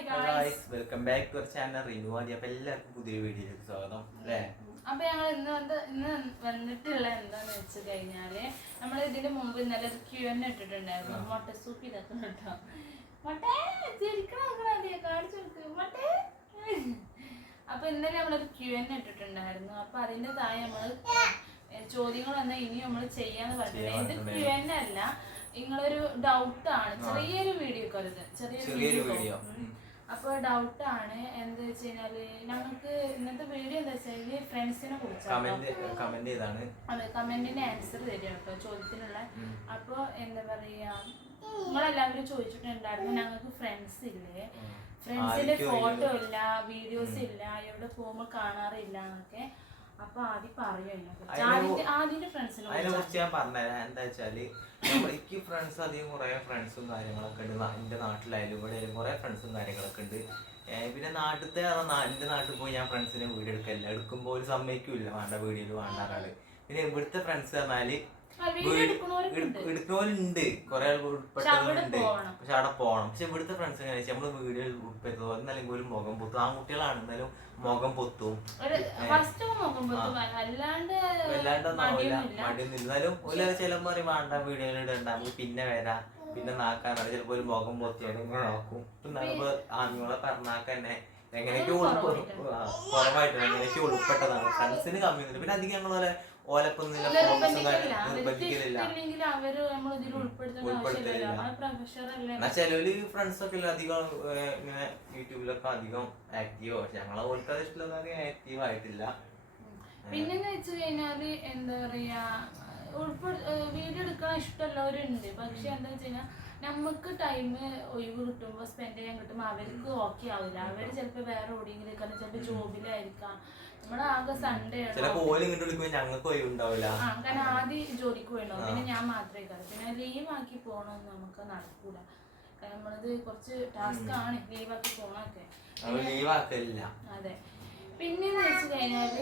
Welcome back to channel Rinu ആദ്യം അപ്പൊ എല്ലാവർക്കും പുതിയ വീഡിയോയിലേക്ക് സ്വാഗതം അല്ലേ? അപ്പൊ ഞങ്ങൾ ഇന്ന് വന്ന് ഇന്ന് വന്നിട്ടുള്ള എന്താന്ന് വെച്ച് കഴിഞ്ഞാൽ നമ്മൾ ഇതിന്റെ മുമ്പ് ഇന്നലെ ഒരു ക്യൂ എൻ ഇട്ടിട്ടുണ്ടായിരുന്നു മുട്ട സൂപ്പ് ഇതൊക്കെ കേട്ടോ. മൊട്ടേ ചിരിക്കണേ കാണിച്ചു കൊടുക്കും. മൊട്ടേ. അപ്പൊ ഇന്നലെ നമ്മളൊരു ക്യൂ എൻ ഇട്ടിട്ടുണ്ടായിരുന്നു. അപ്പൊ അതിന്റെ താഴെ നമ്മൾ ചോദ്യങ്ങൾ വന്നാൽ ഇനി നമ്മൾ ചെയ്യാന്ന് പറഞ്ഞിട്ടുണ്ട് ഇത് ക്യൂ എൻ അല്ല നിങ്ങളൊരു ഡൗട്ടാണ് ചെറിയൊരു വീഡിയോ കരുത് ചെറിയൊരു വീഡിയോ. അപ്പോൾ ഡൗട്ടാണ് എന്താ വെച്ച് കഴിഞ്ഞാൽ ഞങ്ങൾക്ക് ഇന്നത്തെ വീഡിയോ എന്താ വെച്ചാൽ ഫ്രണ്ട്സിനെ കുറിച്ചാണ് അതെ കമന്റിന്റെ ആൻസർ തരും കേട്ടോ ചോദ്യത്തിനുള്ള അപ്പോൾ എന്താ പറയാ നിങ്ങളെല്ലാവരും ചോദിച്ചിട്ടുണ്ടായിരുന്നു ഞങ്ങൾക്ക് ഫ്രണ്ട്സ് ഇല്ലേ? ഫ്രണ്ട്സിന്റെ ഫോട്ടോ ഇല്ല വീഡിയോസ് ഇല്ല എവിടെ പോകുമ്പോൾ കാണാറില്ല എന്നൊക്കെ. അപ്പൊ ആദ്യം പറയും അതിനെക്കുറിച്ച് ആദ്യത്തെ ആദ്യത്തെ ഫ്രണ്ട്സിനെ അതിനെ കുറിച്ച് ഞാൻ പറഞ്ഞുതരാം. എന്താ വെച്ചാൽ നമ്മ- എനിക്ക് ഫ്രണ്ട്സ് അധികം കുറെ ഫ്രണ്ട്സും കാര്യങ്ങളൊക്കെ ഉണ്ട്. എന്റെ നാട്ടിലായാലും ഇവിടെ ആയാലും കുറെ ഫ്രണ്ട്സും കാര്യങ്ങളൊക്കെ ഉണ്ട്. പിന്നെ നാട്ടിലത്തെ എന്റെ നാട്ടിൽ പോയി ഞാൻ ഫ്രണ്ട്സിനെ വീഡിയോ എടുക്കല്ല എടുക്കുമ്പോൾ ഒരു സമ്മതിക്കൂല വേണ്ട വീഡിയോയിൽ വേണ്ട ആൾ. പിന്നെ ഇവിടുത്തെ ഫ്രണ്ട്സ് പറഞ്ഞാൽ എടുക്കുന്നവരുണ്ട്. കുറെ ആൾ ഉൾപ്പെട്ടവരുണ്ട്. പക്ഷെ അവിടെ പോകണം പക്ഷെ ഇവിടുത്തെ ഫ്രണ്ട്സ് എങ്ങനെ നമ്മൾ വീഡിയോ ഉൾപ്പെടുത്തുക എന്നല്ലെങ്കിൽ ഒരു മുഖം പൊത്തും. ആൺകുട്ടികളാണ് എന്നാലും മുഖം പൊത്തും. അല്ലാണ്ട് മടിയൊന്നും ഇല്ലാലും ഒരു ചിലപ്പോ പറയും വേണ്ട വീഡിയോ ഇടണ്ട. നമുക്ക് പിന്നെ വരാം. പിന്നെ നാക്കാനാണ്. ചിലപ്പോ ഒരു മുഖം പൊത്തിയാലും ഇങ്ങനെ നോക്കും ഇപ്പൊ ആണുങ്ങളെ പറഞ്ഞാക്ക തന്നെ എങ്ങനെയൊക്കെ കുറവായിട്ടാണ് എങ്ങനെയൊക്കെ ഉൾപ്പെട്ടതാണ്. ഫ്രണ്ട്സിന് കമ്മിയൊന്നുമില്ല. പിന്നെ അധികം ഞങ്ങൾ നിർബന്ധിക്കില്ല നിർബന്ധിക്കലില്ല. എന്നാ ചിലവര് ഫ്രണ്ട്സ് ഒക്കെ അധികം ഇങ്ങനെ യൂട്യൂബിലൊക്കെ അധികം ആക്റ്റീവ് പക്ഷെ ഞങ്ങളെ ഓൾക്ക് അത് ഇഷ്ടമുള്ള ആക്റ്റീവ് ആയിട്ടില്ല. പിന്നെന്ന് വെച്ച് കഴിഞ്ഞാൽ എന്താ പറയാ ഉൾപ്പെടു വീഡിയോ എടുക്കാൻ ഇഷ്ടമുള്ളവരുണ്ട്. പക്ഷെ എന്താ വെച്ച് കഴിഞ്ഞാൽ നമുക്ക് ടൈം ഒഴിവ് കിട്ടുമ്പോൾ സ്പെൻഡ് ചെയ്യാൻ കിട്ടുമ്പോൾ അവർക്ക് ഓക്കെ ആവില്ല. അവർ ചിലപ്പോൾ വേറെ എവിടെയെങ്കിലും ചിലപ്പോൾ ജോബിലായിരിക്കാം ചിലപ്പോ ഓൽ ഇങ്ങോട്ട് വിളിക്കുമ്പോ ഞങ്ങൾക്ക് ഒഴിവുണ്ടാവില്ല കാരണം ആദ്യം ജോലിക്ക് വേണം പിന്നെ ഞാൻ മാത്രമേ കയറി. പിന്നെ ലീവ് ആക്കി പോകണമെന്ന് നമുക്ക് നടക്കൂല. നമ്മളത് കുറച്ച് ടാസ്ക് ആണ്. ലീവ് ആക്കി പോണൊക്കെ അതെ പിന്നെന്ന് വെച്ച് കഴിഞ്ഞാൽ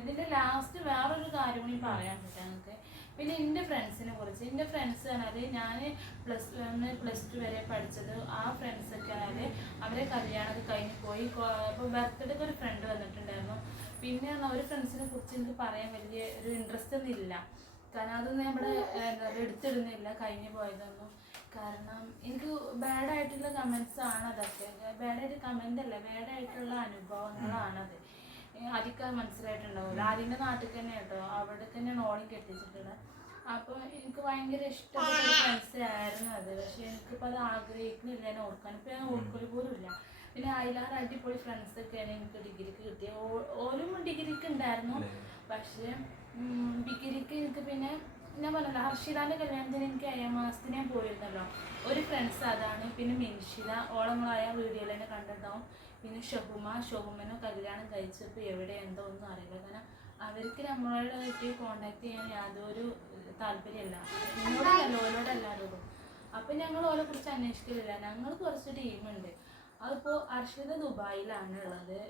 ഇതിന്റെ ലാസ്റ്റ് വേറൊരു കാര്യം കൂടി പറയാൻ പറ്റാം നമുക്ക് പിന്നെ എന്റെ ഫ്രണ്ട്സിനെ കുറിച്ച്. എന്റെ ഫ്രണ്ട്സ് പറഞ്ഞാൽ ഞാൻ പ്ലസ് വണ് പ്ലസ് ടു വരെ പഠിച്ചത് ആ ഫ്രണ്ട്സൊക്കെ പറഞ്ഞാൽ അവരെ കല്യാണമൊക്കെ കഴിഞ്ഞ് പോയി. ഇപ്പോൾ ബർത്ത്ഡേക്ക് ഒരു ഫ്രണ്ട് വന്നിട്ടുണ്ടായിരുന്നു. പിന്നെ ഒരു ഫ്രണ്ട്സിനെ കുറിച്ച് എനിക്ക് പറയാൻ വലിയ ഒരു ഇൻട്രസ്റ്റ് ഒന്നും ഇല്ല. കാരണം അതൊന്നും നമ്മുടെ എന്താ പറയുക എടുത്തിടുന്നില്ല കഴിഞ്ഞു പോയതൊന്നും. കാരണം എനിക്ക് ബാഡായിട്ടുള്ള കമൻസ് ആണ് അതൊക്കെ. ബാഡായിട്ട് കമന്റ് അല്ല ബാഡായിട്ടുള്ള അനുഭവങ്ങളാണത്. അധികം മനസ്സിലായിട്ടുണ്ടാവില്ല ആദ്യന്റെ നാട്ടിൽ തന്നെ കേട്ടോ. അവിടെ തന്നെയാണ് ഓളി കെട്ടിച്ചിട്ടുള്ളത്. അപ്പോൾ എനിക്ക് ഭയങ്കര ഇഷ്ടമുള്ള ഫ്രണ്ട്സ് ആയിരുന്നു അത്. പക്ഷെ എനിക്കിപ്പോൾ അത് ആഗ്രഹിക്കുന്നില്ല ഞാൻ ഓർക്കാൻ. ഇപ്പം ഞാൻ ഓർക്കൽ പോലും ഇല്ല അതിലാറ് അടിപൊളി ഫ്രണ്ട്സ് ഒക്കെയാണ് എനിക്ക് ഡിഗ്രിക്ക് കിട്ടിയത് ഓരോ ഓരും ഡിഗ്രിക്ക് ഉണ്ടായിരുന്നു പക്ഷേ ഡിഗ്രിക്ക് എനിക്ക് പിന്നെ ഞാൻ പറഞ്ഞല്ലോ ഹർഷിതാന്റെ കല്യാണത്തിന് എനിക്ക് അയ്യ മാസത്തിന് ഞാൻ പോയിരുന്നല്ലോ. ഒരു ഫ്രണ്ട്സ് അതാണ്. പിന്നെ മിൻഷിത ഓളങ്ങളായ വീഡിയോയിൽ തന്നെ കണ്ടിട്ടുണ്ടാവും. പിന്നെ ഷഹുമ ഷഹുമനോ കല്യാണം കഴിച്ചപ്പോൾ എവിടെ എന്തോ ഒന്നും അറിയില്ല. കാരണം അവർക്ക് നമ്മളായിട്ട് കോണ്ടാക്ട് ചെയ്യാൻ യാതൊരു താല്പര്യമില്ല. എന്നോടല്ല ഓരോട് എല്ലാവരോടും അപ്പം ഞങ്ങൾ ഓരെ കുറിച്ച് അന്വേഷിക്കലില്ല. ഞങ്ങൾ കുറച്ച് ടീമുണ്ട് അതിപ്പോൾ അർഷിത ദുബായിലാണ് ഉള്ളത്.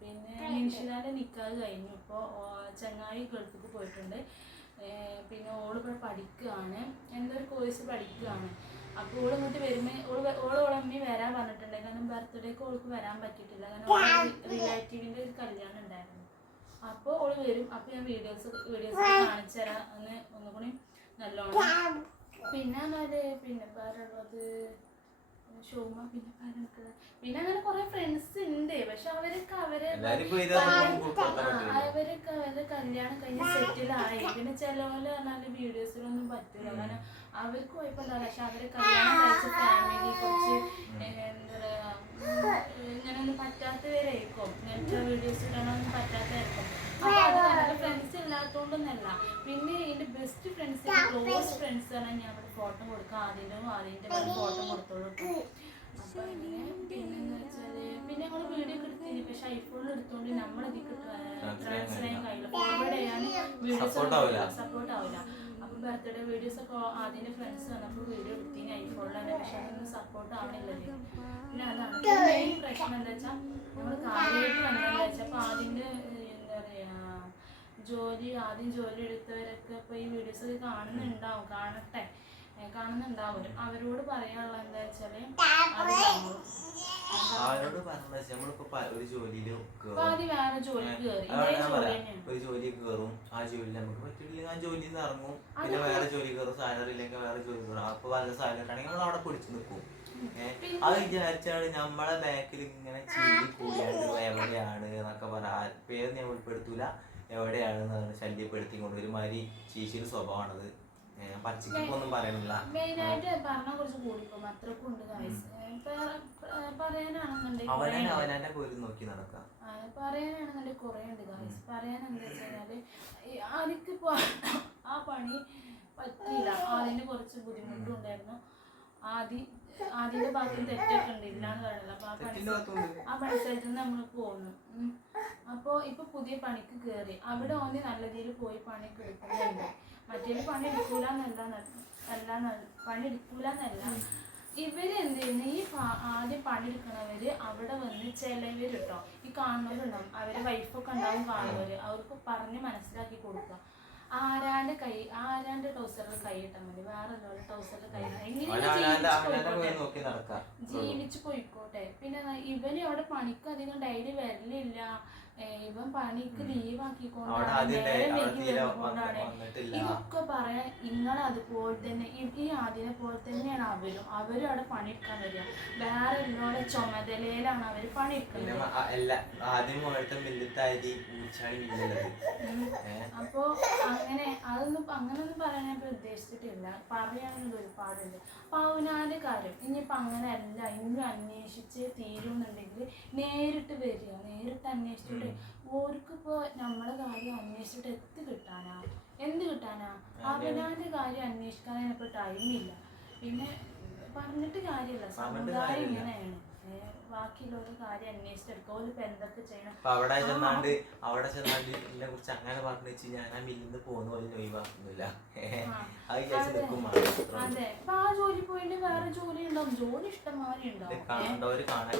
പിന്നെ മിൻഷിതാന്റെ നിക്കാഹ് കഴിഞ്ഞു. ഇപ്പോൾ ചങ്ങായി ഗൾഫിക്ക് പോയിട്ടുണ്ട്. പിന്നെ ഓൾ ഇവിടെ പഠിക്കുകയാണ് എന്തൊരു കോഴ്സ് പഠിക്കുകയാണ് അപ്പോൾ ഓൾ ഇങ്ങോട്ട് വരുമ്പോൾ ഓൾ ഓൾ ഓളമ്മി വരാൻ പറഞ്ഞിട്ടുണ്ട്. കാരണം ബർത്ത്ഡേക്ക് ഓൾക്ക് വരാൻ പറ്റിയിട്ടില്ല. കാരണം റിലേറ്റീവിന്റെ ഒരു കല്യാണം ഉണ്ടായിരുന്നു. അപ്പോൾ ഓൾ വരും. അപ്പോൾ ഞാൻ വീഡിയോസ് വീഡിയോസ് കാണിച്ചു തരാം. എന്ന് ഒന്നുകൂടി നല്ലോണം. പിന്നെ പിന്നെ പാരുള്ളത് ഷോമ പിന്നെ പാരക്ക് പിന്നെ അങ്ങനെ കുറെ ഫ്രണ്ട്സ് ഉണ്ട് പക്ഷെ അവരൊക്കെ അവരെ അവരൊക്കെ അവരുടെ കല്യാണം കഴിഞ്ഞ് സെറ്റിലായി പിന്നെ ചിലവര് പറഞ്ഞാൽ വീഡിയോസിലൊന്നും പറ്റില്ല കാരണം അവർക്ക് കുഴപ്പമില്ല പക്ഷെ അവർ കല്യാണം കഴിച്ച ഫാമിലി കുറച്ച് ഏഹ്, എന്താ പറയാ ഉം, ഇങ്ങനെയൊന്നും പറ്റാത്തവരായിരിക്കും ഇങ്ങനത്തെ വീഡിയോസ് ഇടാനൊന്നും പറ്റാത്തവരായിരിക്കും അപ്പൊ അത് കാരണം ഫ്രണ്ട്സ് ഇല്ലാത്തോണ്ടൊന്നല്ല പിന്നെ എന്റെ ബെസ്റ്റ് ഫ്രണ്ട്സ് ക്ലോസ് ഫ്രണ്ട്സ് ആണ് ഞാൻ അവിടെ ഫോട്ടോ കൊടുക്കാം. ആദ്യം ആദ്യന്റെ ഫോട്ടോ കൊടുത്തോളൂ. അപ്പൊ പിന്നെന്ന് വെച്ചാൽ പിന്നെ ഞങ്ങൾ വീഡിയോ ഒക്കെ എടുത്തിന് പക്ഷെ ഐഫോണിൽ എടുത്തോണ്ട് നമ്മളതിക്ക് ട്രാൻസ്ഫർ ചെയ്യാൻ കഴിയില്ല. ഫോർവേഡ് ചെയ്യാൻ ആവില്ല. വീഡിയോസ് സപ്പോർട്ട് ആവില്ല. അപ്പൊ ബർത്ത്ഡേ വീഡിയോസ് ഒക്കെ ആദ്യം ഫ്രണ്ട്സ് വന്നപ്പോൾ വീഡിയോ എടുത്തിന് ഐഫോണിലാണ് പക്ഷെ അതൊന്നും സപ്പോർട്ട് ആവണില്ല. പിന്നെ അതാണ്. മെയിൻ പ്രശ്നം എന്താ വെച്ചാൽ നമ്മൾ കാര്യമായിട്ട് വന്നതെന്ന് വെച്ചാൽ അപ്പൊ ആദ്യന്റെ എന്താ പറയാ ജോലി ആദ്യം ജോലി എടുത്തവരൊക്കെ ഇപ്പൊ ഈ വീഡിയോസ് കാണുന്നുണ്ടാവും. കാണട്ടെ. കാണുന്നുണ്ടാവും അവരോട് പറയാനുള്ള എന്താ വെച്ചാൽ അവരോട് പറഞ്ഞാൽ നമ്മളിപ്പോ ഒരു ജോലിയിൽ ഒരു ജോലി കയറും ആ ജോലി നമുക്ക് പറ്റില്ലെങ്കിൽ ആ ജോലിയിൽ നിന്ന് ഇറങ്ങും. പിന്നെ വേറെ ജോലി കയറും സാലറി ഇല്ലെങ്കിൽ വേറെ ജോലി കയറും അപ്പൊ വല്ല സാലറി ആണെങ്കിൽ നമ്മൾ അവിടെ പിടിച്ചു നിൽക്കും. അത് വിചാരിച്ചാണ് നമ്മളെ ബാക്കിൽ ഇങ്ങനെ ചീരി കൂടിയാണ്ട് എവിടെയാണ് എന്നൊക്കെ പറയാ. പേര് ഞാൻ ഉൾപ്പെടുത്തൂല. എവിടെയാണ് ശല്യപ്പെടുത്തി ശല്യപ്പെടുത്തിക്കൊണ്ട് ഒരുമാതിരി ചീശിയുടെ സ്വഭാവമാണത്. പച്ചയ്ക്ക് ഒന്നും പറയണില്ല. അവനെ ഉണ്ട്. അവനെ പോയി നോക്കി നടക്കാം. പറയാനാണെന്നുണ്ടെങ്കിൽ കുറേ ഉണ്ട് ഗായ്സ് പറയാനെന്താ വെച്ചാൽ എനിക്കിപ്പോ ആ പണി പറ്റിയില്ല. അതിന് കുറച്ച് ബുദ്ധിമുട്ടുണ്ടായിരുന്നു ആദ്യം ആദ്യത്തെ ഭാഗത്തും തെറ്റൊക്കെ ഉണ്ട് ഇല്ലാന്ന് പറയുന്നത്. അപ്പൊ ആ പണി തെറ്റിന്റെ ഭാഗത്തുണ്ട് ആ പണിസ്ഥലത്ത് നിന്ന് നമ്മൾ പോന്നു. ഉം. അപ്പോ ഇപ്പൊ പുതിയ പണിക്ക് കേറി. അവിടെ ഓന് നല്ല രീതിയിൽ പോയി പണി എടുക്കുന്നുണ്ട്. മറ്റേ പണി എടുക്കൂല എന്നല്ല അല്ല പണി എടുക്കൂല എന്നല്ല ഇവർ എന്ത് ചെയ്യുന്നു? ഈ ആദ്യം പണി എടുക്കണവര് അവിടെ വന്ന് ചിലവര് കേട്ടോ ഈ കാണുന്നവരുണ്ടാവും. അവരെ വൈഫൊക്കെ ഉണ്ടാവും കാണുന്നവര്. അവർക്ക് പറഞ്ഞ് മനസ്സിലാക്കി കൊടുക്കുക. ആരാന്റെ കൈ ആരാന്റെ ടൗസറിൽ കൈയിട്ടാ മതി. വേറെ ഉള്ളവരുടെ ടൗസറിൽ കൈ ഇടാം. എങ്ങനെയും അവനെ അവനെ അവനെ ജീവിച്ച് പോയിക്കോട്ടെ. പിന്നെ ഇവൻ ഇവന് അവിടെ പണിക്ക് അധികം ഡെയിലി വരലില്ല. ഇവൻ പണിക്ക് ലീവ് ആക്കിക്കൊണ്ടാണ് ഇതൊക്കെ പറയാൻ നിങ്ങൾ അതുപോലെ തന്നെ ഈ- ആദ്യനെ പോലെ തന്നെയാണ് അവരും. അവരും അവിടെ പണിയെടുക്കാൻ വരിക. വേറെ ഇന്നോടെ ചുമതലയിലാണ് അവർ പിന്നെ പണിയെടുക്കുന്നത്. അപ്പോ അതൊന്നും അങ്ങനൊന്നും ഇപ്പൊ ഉദ്ദേശിച്ചിട്ടില്ല പറയാനുള്ള ഒരുപാടുണ്ട്. അപ്പൊ അവനാന്റെ കാര്യം. ഇനിയിപ്പൊ അങ്ങനെ അല്ല. ഇനിയും അന്വേഷിച്ച് തീരുമെന്നുണ്ടെങ്കിൽ നേരിട്ട് വരിക. നേരിട്ട് അന്വേഷിച്ചിട്ട് ഓർക്കിപ്പോൾ നമ്മളെ കാര്യം അന്വേഷിച്ചിട്ട് എത്തി കിട്ടാനാ? എന്ത് കിട്ടാനാ? അവനാന്റെ കാര്യം അന്വേഷിക്കാൻ ഇപ്പൊ ടൈമില്ല പിന്നെ പറഞ്ഞിട്ട് കാര്യമില്ല. സമുദായം ഇങ്ങനെയാണ്. കാര്യം അന്വേഷിച്ചെടുക്കുക ഓലിപ്പോ എന്തൊക്കെ ചെയ്യണം? അവിടെ ചെന്നാണ്ട് അവിടെ ചെന്നാണ്ട് ഇതിനെ കുറിച്ച് അങ്ങനെ പറഞ്ഞു വെച്ച് ഞാൻ ആ മില്ലിന്ന് പോകുന്ന പോലും ഒഴിവാക്കുന്നില്ല. അത് വിചാരിച്ച് അതെ. നിൽക്കും വേണം. അതെ. അപ്പൊ ആ ജോലി പോയിട്ട് വേറെ ജോലി ഉണ്ടാവും. ജോലി ഇഷ്ടംമാതിരി ഇത് ഉണ്ടാവും. ഏ. കാണേണ്ടവര് കാണാൻ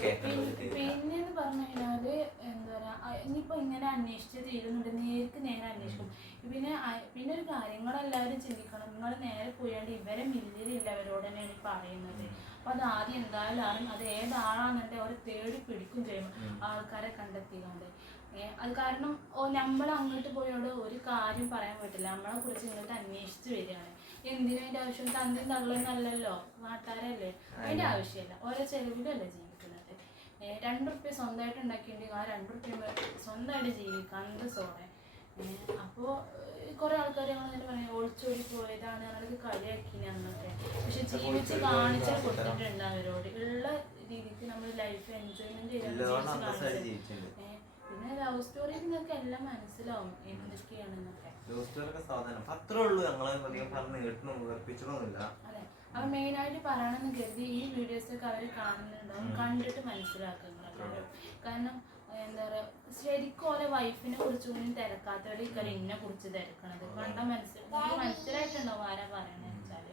പിന്നെ എന്ന് പറഞ്ഞു കഴിഞ്ഞാൽ എന്താ പറയാ ഇനിയിപ്പോ ഇങ്ങനെ അന്വേഷിച്ച് തീരുന്നുണ്ട്. നേരിട്ട് നേരെ അന്വേഷിക്കും. പിന്നെ പിന്നെ ഒരു കാര്യങ്ങളെല്ലാവരും ചിന്തിക്കണം. നിങ്ങൾ നേരെ പോയാണ്ട് ഇവരെ മില്ലിലില്ല തന്നെയാണ് ഈ പറയുന്നത്. അപ്പൊ അത് ആദ്യം എന്തായാലും അറിയും അത് ഏതാളാണെന്നെ അവരെ തേടി പിടിക്കും ചെയ്യും ആൾക്കാരെ കണ്ടെത്തിക്കൊണ്ട്. അത് കാരണം ഓ നമ്മൾ അങ്ങോട്ട് പോയോട് ഒരു കാര്യം പറയാൻ പറ്റില്ല. നമ്മളെ കുറിച്ച് ഇങ്ങോട്ട് അന്വേഷിച്ചു വരികയാണ്. എന്തിനും അതിന്റെ ആവശ്യം? തന്നെ തള്ളൊന്നല്ലല്ലോ നാട്ടുകാരല്ലേ? അതിന്റെ ആവശ്യമില്ല. ഓരോ ചെലവിലല്ലേ ജീവിക്കുന്നത്. രണ്ടു രണ്ട് റുപ്യ സ്വന്തമായിട്ട് ഉണ്ടാക്കിയിട്ടുണ്ടെങ്കിൽ ആ രണ്ടു റുപ്യ സ്വന്തമായിട്ട് ജീവിക്കാം അന്തസ്സോടെ അപ്പോൾ കുറെ ആൾക്കാർ ഞങ്ങൾ പറയാം ഒളിച്ചോടി പോയതാണ് ഞങ്ങൾക്ക് കളിയാക്കി എന്നൊക്കെ പക്ഷെ ജീവിച്ച് കാണിച്ചാൽ കൊടുത്തിട്ടുണ്ട് അവരോട്. ഉള്ള രീതിക്ക് നമ്മൾ ലൈഫ് എൻജോയ്മെന്റ് പിന്നെ ലവ് സ്റ്റോറി നിങ്ങൾക്ക് എല്ലാം മനസ്സിലാവും എന്തൊക്കെയാണെന്നൊക്കെ ദോസ്റ്റുകളൊക്കെ സാധനം അത്രേ ഉള്ളൂ ഞങ്ങൾ അധികം പറഞ്ഞ് കേട്ടണം ഉറപ്പിച്ചണമൊന്നുമില്ല അതെ. അപ്പൊ മെയിൻ ആയിട്ട് പറയണമെന്ന് കരുതി ഈ വീഡിയോസ് ഒക്കെ അവർ കാണുന്നുണ്ടാവും കണ്ടിട്ട് മനസ്സിലാക്കുന്നത് കാരണം എന്താ പറയാ ശരിക്കും ഓരോ വൈഫിനെ കുറിച്ച് ഒന്നും തിരക്കാത്തവരെ ഇക്കറി എന്നെ കുറിച്ച് തിരക്കണത്. കണ്ട മനസ്സിലായി മനസ്സിലായിട്ടുണ്ടാവും ആരാ പറയണെന്ന് വെച്ചാൽ.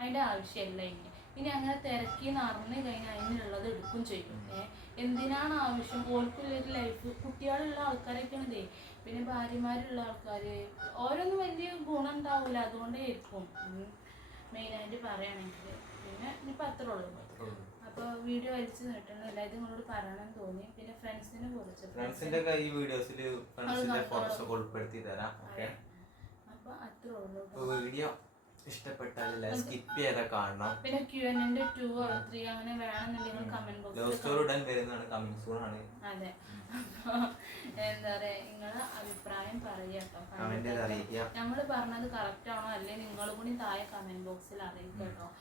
അതിന്റെ ആവശ്യമില്ല ഇനി. ഇനി അങ്ങനെ തിരക്കി നടന്നു കഴിഞ്ഞാൽ അതിനുള്ളത് എടുക്കും ചെയ്യും. എന്തിനാണ് ആവശ്യം? ഓർക്കുള്ളൊരു ലൈഫ് കുട്ടികളുള്ള ആൾക്കാരൊക്കെയാണതേ പിന്നെ ഭാര്യമാരുള്ള ആൾക്കാര്. ഓരോന്നും വലിയ ഗുണം ഉണ്ടാവില്ല അതുകൊണ്ടേ ഇരിക്കും മെയിനായിട്ട് പറയുകയാണെങ്കിൽ പിന്നെ ഇനിയിപ്പോൾ അത്രേ വീഡിയോ വലിച്ചു നീട്ടണമെന്നില്ല അതായത് നിങ്ങളോട് പറയണം തോന്നി. പിന്നെ ഫ്രണ്ട്സിനെ കുറിച്ച്. ഫ്രണ്ട്സിന്റെ കൈ വീഡിയോസിൽ ഫ്രണ്ട്സിന്റെ ഫോട്ടോസ് ഒക്കെ ഉൾപ്പെടുത്തി തരാം. ഓക്കെ അപ്പൊ അത്രേ ഉള്ളൂ വീഡിയോ ഇഷ്ടപ്പെട്ടാൽ സ്കിപ്പ് ചെയ്താൽ കാണണം. പിന്നെ ക്യു എൻ എന്റെ ടു ഓർ ത്രീ അങ്ങനെ വേണമെന്നുണ്ടെങ്കിൽ കമന്റ് ലവ് ബോക്സിൽ സ്റ്റോറി ഉടൻ വരുന്നതാണ് കമ്മിങ് സൂൺ ആണ്. അതെ. അപ്പൊ എന്താ പറയാ നിങ്ങളെ അഭിപ്രായം പറയാട്ടോ നമ്മൾ പറഞ്ഞത് കറക്റ്റ് ആണോ? അല്ലെ? നിങ്ങൾ കൂടി താഴെ കമന്റ് ബോക്സിൽ അറിയിക്കുക കേട്ടോ. ഏ,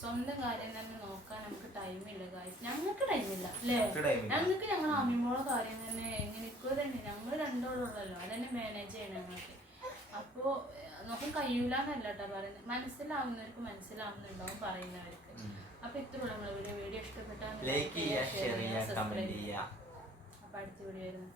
സ്വന്തം കാര്യം തന്നെ നോക്കാൻ നമുക്ക് ടൈമില്ല ഗായ്സ് ഞങ്ങൾക്ക് ടൈമില്ല അല്ലേ? നമുക്ക്. ഞങ്ങൾക്ക് ഞങ്ങൾ അമ്മിമോളെ കാര്യം തന്നെ എങ്ങനെയൊക്കെ തന്നെ ഞങ്ങൾ രണ്ടോളുള്ളല്ലോ അതന്നെ മാനേജ് ചെയ്യണം ഞങ്ങൾക്ക്. അപ്പോ നോക്കാൻ കഴിയൂലെന്നല്ല കേട്ടോ പറയുന്നത് മനസ്സിലാവുന്നവർക്ക് മനസ്സിലാവുന്നുണ്ടാവും പറയുന്നവർക്ക്. അപ്പൊ ഇത്ര ഉള്ള വീഡിയോ. വീഡിയോ ഇഷ്ടപ്പെട്ടാൽ അപ്പൊ അടുത്ത വീഡിയോ ആയിരുന്നു.